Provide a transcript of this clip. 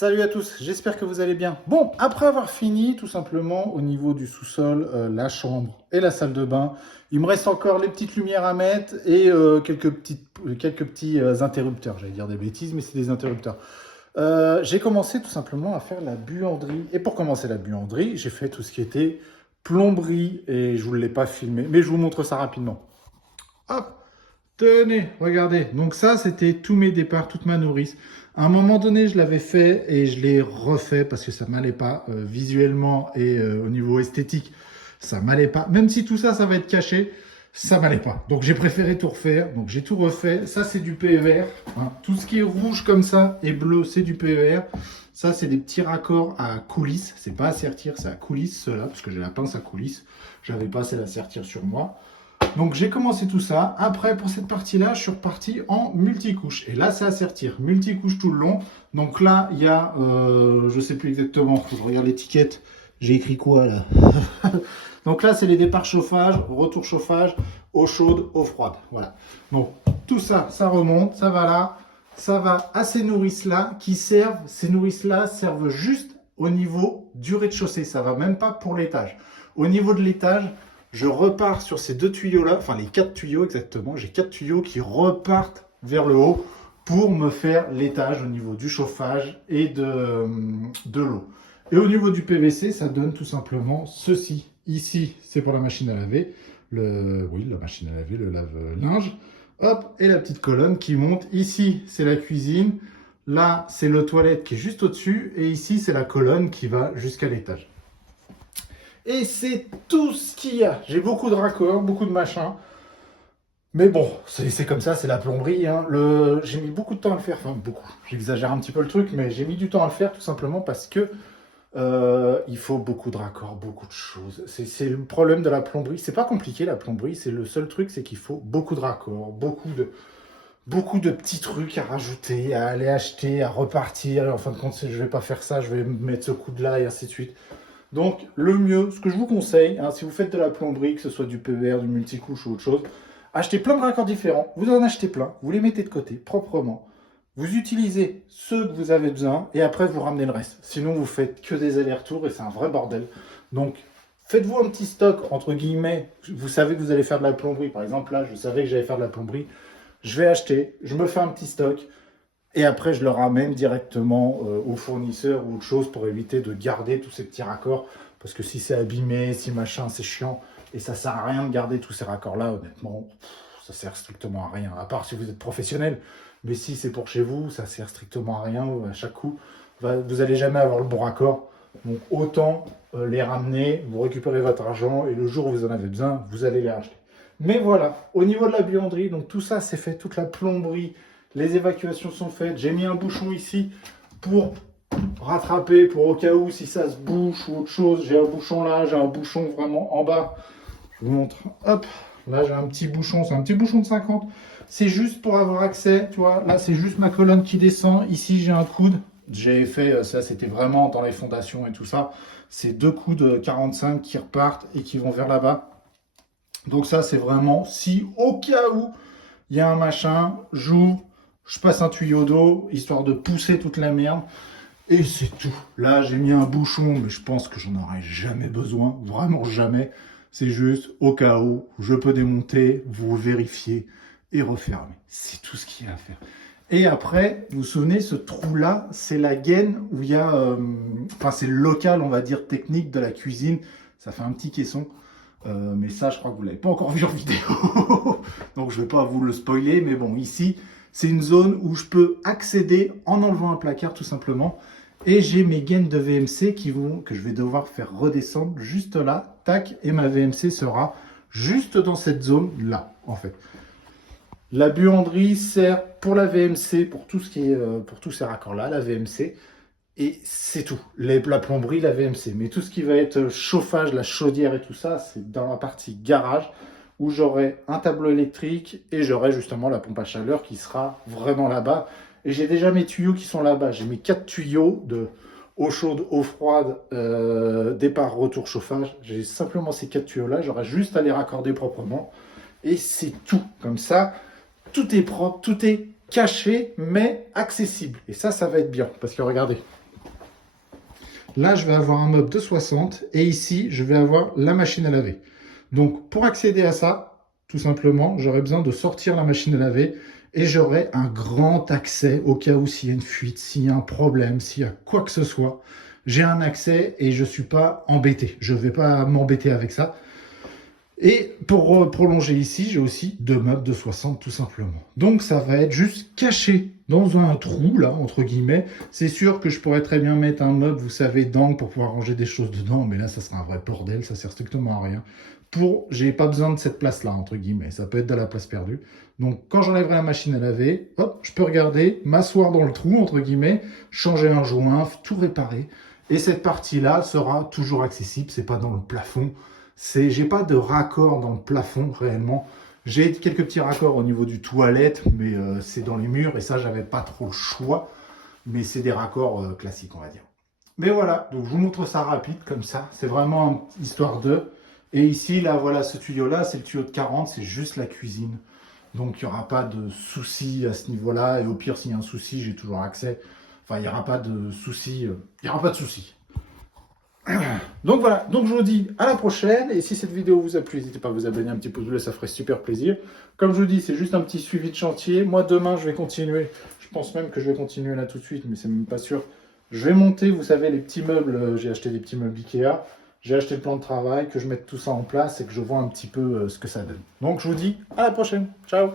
Salut à tous, j'espère que vous allez bien. Bon, après avoir fini tout simplement au niveau du sous-sol, la chambre et la salle de bain, il me reste encore les petites lumières à mettre et quelques petits interrupteurs. J'allais dire des bêtises, mais c'est des interrupteurs. J'ai commencé tout simplement à faire la buanderie. Et pour commencer la buanderie, j'ai fait tout ce qui était plomberie et je ne vous l'ai pas filmé, mais je vous montre ça rapidement. Hop, tenez, regardez. Donc ça, c'était tous mes départs, toute ma nourrice. À un moment donné, je l'avais fait et je l'ai refait parce que ça m'allait pas visuellement et au niveau esthétique, ça m'allait pas. Même si tout ça, ça va être caché, ça m'allait pas. Donc j'ai préféré tout refaire. Donc j'ai tout refait. Ça, c'est du PER. Hein. Tout ce qui est rouge comme ça et bleu, c'est du PER. Ça, c'est des petits raccords à coulisses. C'est pas à sertir, c'est à coulisses, ceux-là, parce que j'ai la pince à coulisses. J'avais pas assez la sertir sur moi. Donc j'ai commencé tout ça. Après, pour cette partie-là, je suis reparti en multicouche. Et là, c'est à sertir. Multicouche tout le long. Donc là, il y a, je ne sais plus exactement, je regarde l'étiquette. J'ai écrit quoi là? Donc là, c'est les départs chauffage, retour chauffage, eau chaude, eau froide. Voilà. Donc tout ça, ça remonte, ça va là. Ça va à ces nourrices-là qui servent. Ces nourrices-là servent juste au niveau du rez-de-chaussée. Ça va même pas pour l'étage. Au niveau de l'étage, je repars sur ces deux tuyaux-là, enfin les 4 tuyaux exactement. J'ai 4 tuyaux qui repartent vers le haut pour me faire l'étage au niveau du chauffage et de l'eau. Et au niveau du PVC, ça donne tout simplement ceci. Ici, c'est pour la machine à laver. La machine à laver, le lave-linge. Hop, et la petite colonne qui monte. Ici, c'est la cuisine. Là, c'est le toilette qui est juste au-dessus. Et ici, c'est la colonne qui va jusqu'à l'étage. Et c'est tout ce qu'il y a. J'ai beaucoup de raccords, beaucoup de machins. Mais bon, c'est comme ça, c'est la plomberie. Hein. J'ai mis beaucoup de temps à le faire. Enfin, beaucoup. J'exagère un petit peu le truc, mais j'ai mis du temps à le faire tout simplement parce que il faut beaucoup de raccords, beaucoup de choses. C'est le problème de la plomberie. C'est pas compliqué la plomberie. C'est le seul truc, c'est qu'il faut beaucoup de raccords, beaucoup de petits trucs à rajouter, à aller acheter, à repartir. Et en fin de compte, si je vais pas faire ça, je vais mettre ce coude-là et ainsi de suite. Donc, le mieux, ce que je vous conseille, hein, si vous faites de la plomberie, que ce soit du PER, du multicouche ou autre chose, achetez plein de raccords différents. Vous en achetez plein, vous les mettez de côté proprement. Vous utilisez ceux que vous avez besoin et après vous ramenez le reste. Sinon, vous faites que des allers-retours et c'est un vrai bordel. Donc, faites-vous un petit stock, entre guillemets. Vous savez que vous allez faire de la plomberie. Par exemple, là, je savais que j'allais faire de la plomberie. Je vais acheter, je me fais un petit stock. Et après, je le ramène directement au fournisseur ou autre chose pour éviter de garder tous ces petits raccords. Parce que si c'est abîmé, si machin, c'est chiant. Et ça sert à rien de garder tous ces raccords-là, honnêtement. Ça sert strictement à rien. À part si vous êtes professionnel. Mais si c'est pour chez vous, ça sert strictement à rien. À chaque coup, vous n'allez jamais avoir le bon raccord. Donc autant les ramener, vous récupérez votre argent. Et le jour où vous en avez besoin, vous allez les racheter. Mais voilà, au niveau de la buanderie, donc tout ça, c'est fait. Toute la plomberie. Les évacuations sont faites. J'ai mis un bouchon ici pour rattraper, pour au cas où si ça se bouche ou autre chose. J'ai un bouchon là, j'ai un bouchon vraiment en bas. Je vous montre. Hop, là j'ai un petit bouchon, c'est un petit bouchon de 50. C'est juste pour avoir accès, tu vois. Là c'est juste ma colonne qui descend. Ici j'ai un coude. J'ai fait, ça c'était vraiment dans les fondations et tout ça. C'est 2 coudes 45 qui repartent et qui vont vers là-bas. Donc ça c'est vraiment si au cas où il y a un machin, j'ouvre. Je passe un tuyau d'eau, histoire de pousser toute la merde. Et c'est tout. Là, j'ai mis un bouchon, mais je pense que j'en aurai jamais besoin. Vraiment jamais. C'est juste, au cas où, je peux démonter, vous vérifier et refermer. C'est tout ce qu'il y a à faire. Et après, vous vous souvenez, ce trou-là, c'est la gaine où il y a... Enfin, c'est le local, on va dire, technique de la cuisine. Ça fait un petit caisson. Mais ça, je crois que vous ne l'avez pas encore vu en vidéo. Donc, je ne vais pas vous le spoiler. Mais bon, ici... C'est une zone où je peux accéder en enlevant un placard tout simplement. Et j'ai mes gaines de VMC que je vais devoir faire redescendre juste là. Tac, et ma VMC sera juste dans cette zone-là, en fait. La buanderie sert pour la VMC, pour tout ce qui est, pour tous ces raccords-là, la VMC. Et c'est tout. La plomberie, la VMC. Mais tout ce qui va être chauffage, la chaudière et tout ça, c'est dans la partie garage, où j'aurai un tableau électrique et j'aurai justement la pompe à chaleur qui sera vraiment là-bas. Et j'ai déjà mes tuyaux qui sont là-bas. J'ai mes 4 tuyaux de eau chaude, eau froide, départ, retour, chauffage. J'ai simplement ces 4 tuyaux-là. J'aurai juste à les raccorder proprement. Et c'est tout. Comme ça, tout est propre, tout est caché, mais accessible. Et ça va être bien. Parce que regardez, Là, je vais avoir un meuble de 60 et ici, je vais avoir la machine à laver. Donc, pour accéder à ça, tout simplement, j'aurai besoin de sortir la machine à laver et j'aurai un grand accès au cas où s'il y a une fuite, s'il y a un problème, s'il y a quoi que ce soit. J'ai un accès et je ne suis pas embêté. Je ne vais pas m'embêter avec ça. Et pour prolonger ici, j'ai aussi 2 meubles de 60 tout simplement. Donc ça va être juste caché dans un trou, là, entre guillemets. C'est sûr que je pourrais très bien mettre un meuble, vous savez, d'angle pour pouvoir ranger des choses dedans, mais là, ça sera un vrai bordel, ça sert strictement à rien. J'ai pas besoin de cette place-là, entre guillemets. Ça peut être de la place perdue. Donc quand j'enlèverai la machine à laver, hop, je peux regarder, m'asseoir dans le trou, entre guillemets, changer un joint, tout réparer. Et cette partie-là sera toujours accessible, c'est pas dans le plafond. J'ai pas de raccord dans le plafond réellement. J'ai quelques petits raccords au niveau du toilette, mais c'est dans les murs et ça, j'avais pas trop le choix. Mais c'est des raccords classiques, on va dire. Mais voilà, donc je vous montre ça rapide comme ça. C'est vraiment une histoire de. Et ici, là, voilà, ce tuyau-là, c'est le tuyau de 40, c'est juste la cuisine. Donc il n'y aura pas de souci à ce niveau-là. Et au pire, s'il y a un souci, j'ai toujours accès. Enfin, il n'y aura pas de souci. Il n'y aura pas de souci. Donc voilà, donc je vous dis à la prochaine, et si cette vidéo vous a plu, n'hésitez pas à vous abonner, un petit pouce bleu, ça ferait super plaisir. Comme je vous dis, c'est juste un petit suivi de chantier. Moi demain, je vais continuer, je pense même que je vais continuer là tout de suite, mais c'est même pas sûr. Je vais monter, vous savez, les petits meubles, j'ai acheté des petits meubles Ikea, j'ai acheté le plan de travail, que je mette tout ça en place et que je vois un petit peu ce que ça donne. Donc je vous dis à la prochaine, ciao!